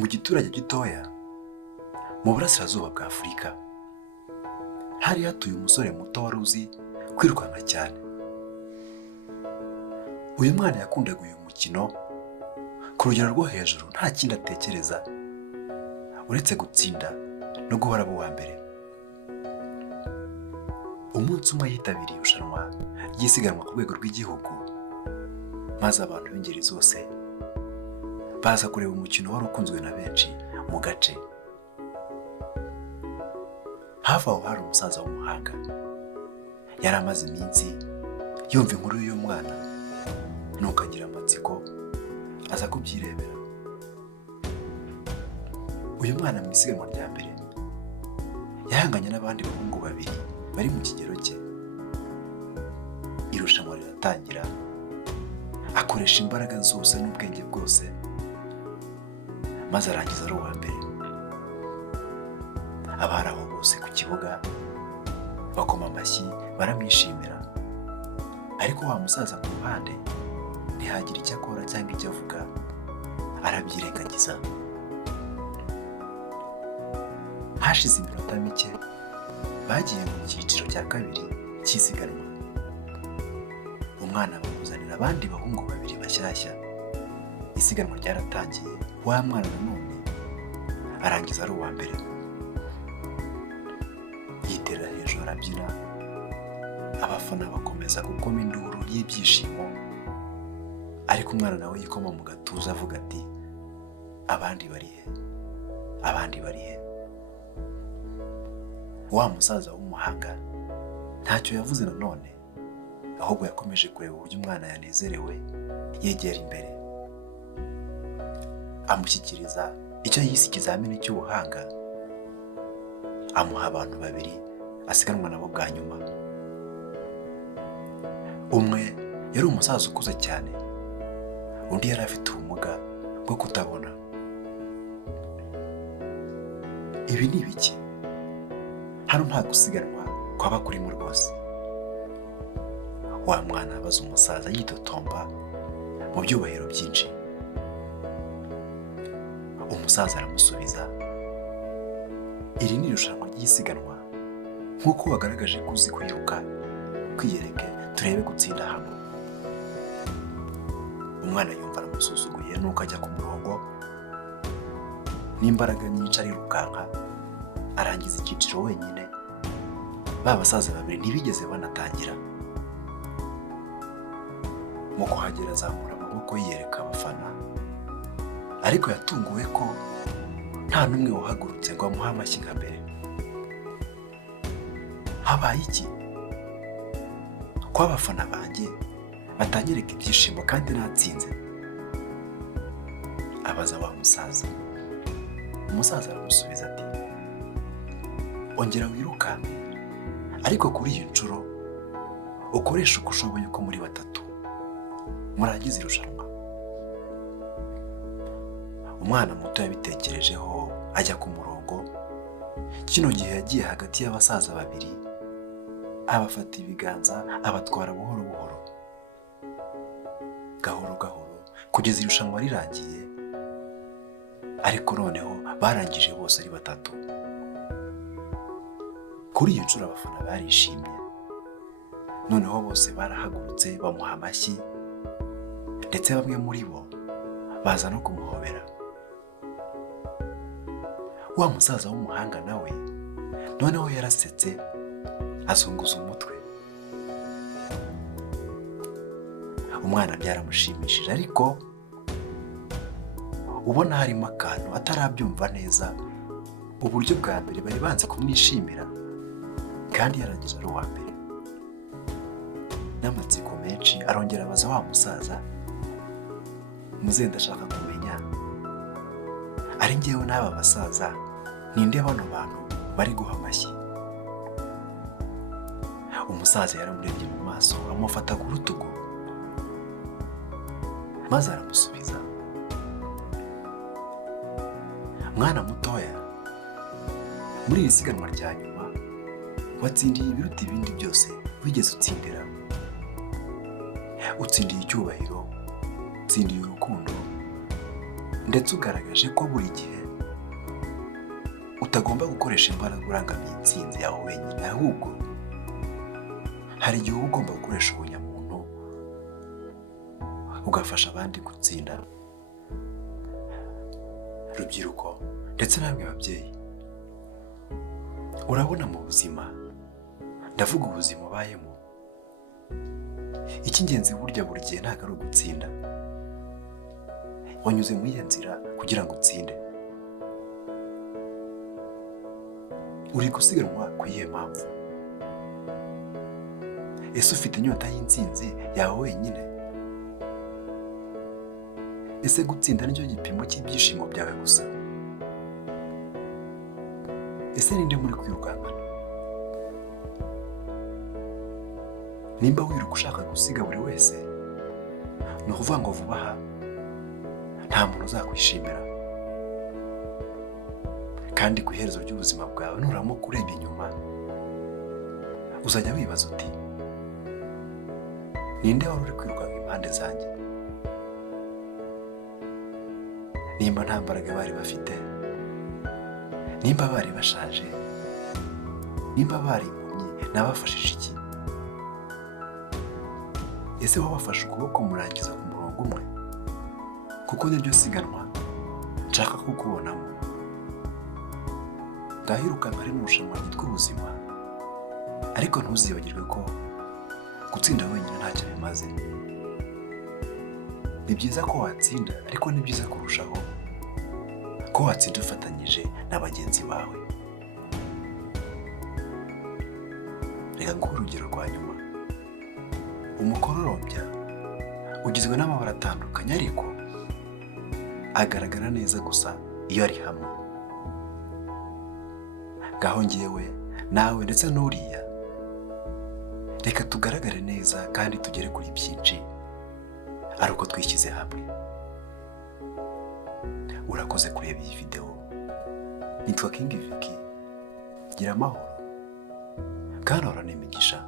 Mu giturage gitoya mu burasirazuba bwa Afurika hari hatuye umusore muto wari uzi kwirukanka cyane. Uyu mwana yakundaga uyu mukino ku rugero rwo hejuru, nta kindi atekereza uretse gutsinda no guhora aba uwa mbere. Umunsi umwe yitabiriye irushanwa ry'isiganwa ku rwego rw'igihugu, maze abantu b'ingeri zose baza kureba umukino wari ukunzwe na benshi mu gace. Hafi aho hari umusaza w'umuhanga yari amaze iminsi yumva inkuru y'uyu mwana, nuko agira amatsiko aza kubyirebera. Uyu mwana mu isiganwa rya mbere yahanganye n'abandi bahungu babiri bari mu kigero cye. Irushanwa riratangira, akoresha imbaraga zose n'ubwenge bwose, maze arangiza ari uwa mbere. Abari aho bose ku kibuga bakoma amashyi baramwishimira, ariko wa musaza ku ruhande ntihagira icyo akora cyangwa icyo avuga, arabyirengagiza. Hashize iminota mike bagiye mu cyiciro cya kabiri cy'isiganwa. Umwana bamuzanira abandi bahungu babiri bashyashya. Isiganwa ryaratangiye, wa mwana nanone arangiza ari uwa mbere. Yiterera hejuru arabyina, abafana bakomeza gukoma induru y'ibyishimo, ariko umwana nawe yikoma mu gatuza avuga ati, abandi bari he? Abandi bari he? Wa musaza w'umuhanga ntacyo yavuze nanone, ahubwo yakomeje kureba uburyo umwana yanezerewe. Yegera imbere amushyikiriza icyo yise ikizamini cy'ubuhanga, amuha abantu babiri asiganwa nabo bwa nyuma. Umwe yari umusaza ukuze cyane, undi yari afite ubumuga bwo kutabona. Ibi ni ibiki? Hano nta gusiganwa kwaba kurimo rwose. Wa mwana abaza umusaza yitotomba mu byubahiro byinshi. Umusaza aramusubiza, iri ni irushanwa ry'isiganwa, nk'uko wagaragaje ko uzi kwiruka, kwiyereke turebe gutsinda hano. Umwana yumva aramusuzuguye, nuko ajya ku murongo n'imbaraga nyinshi arirukanka, arangiza icyiciro wenyine. Ba basaza babiri ntibigeze banatangira. Mu kuhagera azamura amaboko yiyereka abafana, ariko yatunguwe ko nta n'umwe wahagurutse ngo amuhe amashyi nka mbere. Habaye iki? Ko abafana banjye batanyereka ibyishimo kandi natsinze? Abaza wa musaza. Umusaza aramusubiza ati, ongera wirukanke, ariko kuri iyi nshuro ukoresha uko ushoboye uko muri batatu murangiza irushanwa. Umwana muto yabitekerejeho ajya ku murongo. Kino gihe yagiye hagati y'abasaza babiri, abafata ibiganza abatwara buhoro buhoro, gahoro gahoro, kugeza irushanwa rirangiye. Ariko noneho barangije bose ari batatu. Kuri iyi nshuro abafana barishimye, noneho bose barahagurutse bamuha amashyi, ndetse bamwe muri bo baza no kumuhobera. Wa musaza w'umuhanga nawe noneho yarasetse, azunguza umutwe. Umwana byaramushimishije, ariko ubona harimo akantu atarabyumva neza, uburyo bwa mbere bari banze kumwishimira kandi yarangije ari uwa mbere. N'amatsiko menshi arongera abaza wa musaza, muze ndashaka kumenya, ari njyewe n'aba basaza ninde bano bantu bari guha amashyi? Umusaza yaramurebye mu maso, amufata ku rutugu, maze aramusubiza, mwana mutoya, muri iri siganwa rya nyuma watsindiye ibiruta ibindi byose wigeze utsindira. Utsindiye icyubahiro, utsindiye urukundo, ndetse ugaragaje ko buri gihe utagomba gukoresha imbaraga urangamiye intsinzi yawe wenyine, ahubwo hari igihe uba ugomba gukoresha ubunyamuntu ugafasha abandi gutsinda. Rubyiruko ndetse namwe babyeyi, urabona mu buzima, ndavuga ubuzima ubayemo, icy'ingenzi burya buri gihe ntabwo ari ugutsinda. Wanyuze muri iyo nzira kugira ngo utsinde. Uri gusiganwa ku iyihe mpamvu? Ese ufite inyota y'intsinzi yawe wenyine? Ese gutsinda nicyo gipimo cy'ibyishimo byawe gusa? Ese ninde muri kwirukankana? Nimba wiruka ushaka gusiga buri wese, ni ukuvuga ngo vuba aha nta muntu uzakwishimira. Kandi ku iherezo ry'ubuzima bwawe nuramuka ureba inyuma, uzajya wibaza uti ninde wari uri kwirukanka impande zanjye? Nimba nta mbaraga bari bafite, nimba bari bashaje, nimba bari impumyi, nabafashije iki? Ese wabafashe ukuboko murangiza ku murongo umwe? Kuko niryo siganwa nshaka kukubonamo. Ndahirukanka ari mu irushanwa ryitwa ubuzima, ariko ntuzibagirwe ko gutsinda wenyine ntacyo bimaze. Ni byiza ko watsinda, ariko ni byiza kurushaho ko watsinda ufatanyije na bagenzi bawe. Reka nguhe urugero rwa nyuma. Umukororombya ugizwe n'amabara atandukanye, ariko agaragara neza gusa iyo ari hamwe. Ngaho ngewe, nawe ndetse n'uriya, reka tugaragare neza kandi tugere kuri byinshi ari uko twishyize hamwe. Urakoze kureba iyi video. Nitwa King Vicky. Gira amahoro kandi uhorane imigisha.